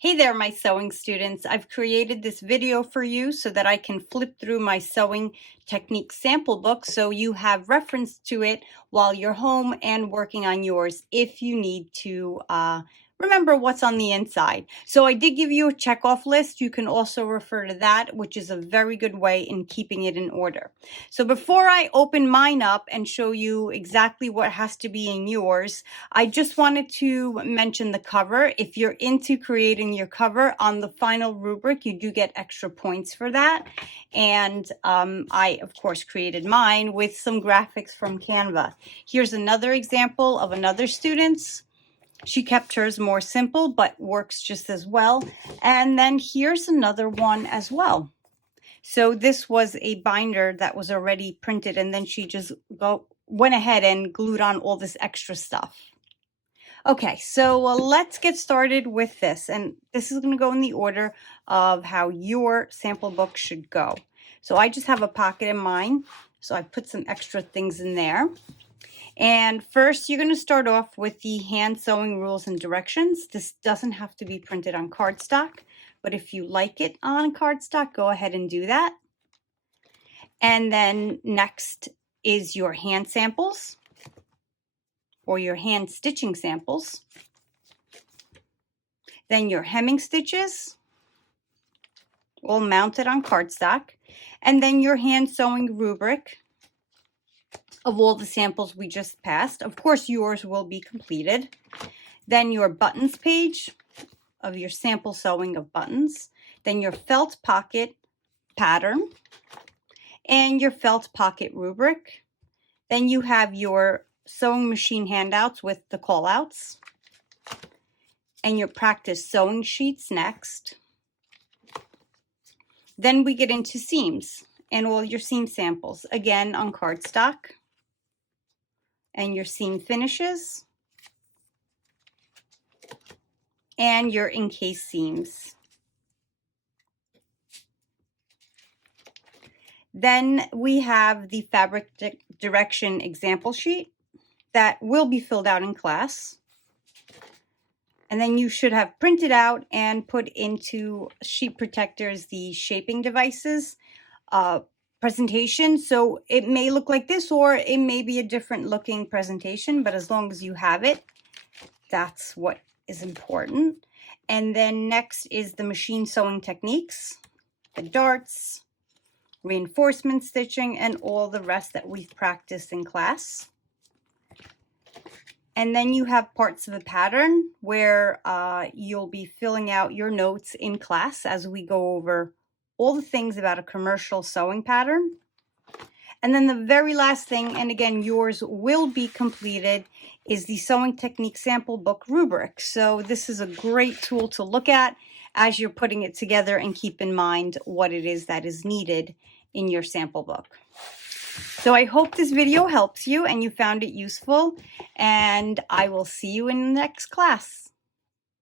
Hey there, my sewing students. I've created this video for you so that I can flip through my sewing technique sample book so you have reference to it while you're home and working on yours if you need to remember what's on the inside. So I did give you a checkoff list. You can also refer to that, which is a very good way in keeping it in order. So before I open mine up and show you exactly what has to be in yours, I just wanted to mention the cover. If you're into creating your cover on the final rubric, you do get extra points for that. And I, of course, created mine with some graphics from Canva. Here's another example of another student's. She kept hers more simple, but works just as well. And then here's another one as well. So this was a binder that was already printed, and then she just went ahead and glued on all this extra stuff. Okay, so let's get started with this. And this is going to go in the order of how your sample book should go. So I just have a pocket in mine, so I put some extra things in there. And first, you're going to start off with the hand sewing rules and directions. This doesn't have to be printed on cardstock, but if you like it on cardstock, go ahead and do that. And then next is your hand samples or your hand stitching samples. Then your hemming stitches, all mounted on cardstock. And then your hand sewing rubric of all the samples we just passed. Of course, yours will be completed. Then your buttons page of your sample sewing of buttons. Then your felt pocket pattern and your felt pocket rubric. Then you have your sewing machine handouts with the callouts and your practice sewing sheets next. Then we get into seams and all your seam samples, again on cardstock, and your seam finishes and your encased seams. Then we have the fabric direction example sheet that will be filled out in class. And then you should have printed out and put into sheet protectors the shaping devices presentation. So it may look like this, or it may be a different looking presentation, but as long as you have it, that's what is important. And then next is the machine sewing techniques, the darts, reinforcement stitching, and all the rest that we've practiced in class. And then you have parts of the pattern where you'll be filling out your notes in class as we go over all the things about a commercial sewing pattern. And then the very last thing, and again, yours will be completed, is the sewing technique sample book rubric. So this is a great tool to look at as you're putting it together and keep in mind what it is that is needed in your sample book. So I hope this video helps you and you found it useful, and I will see you in the next class.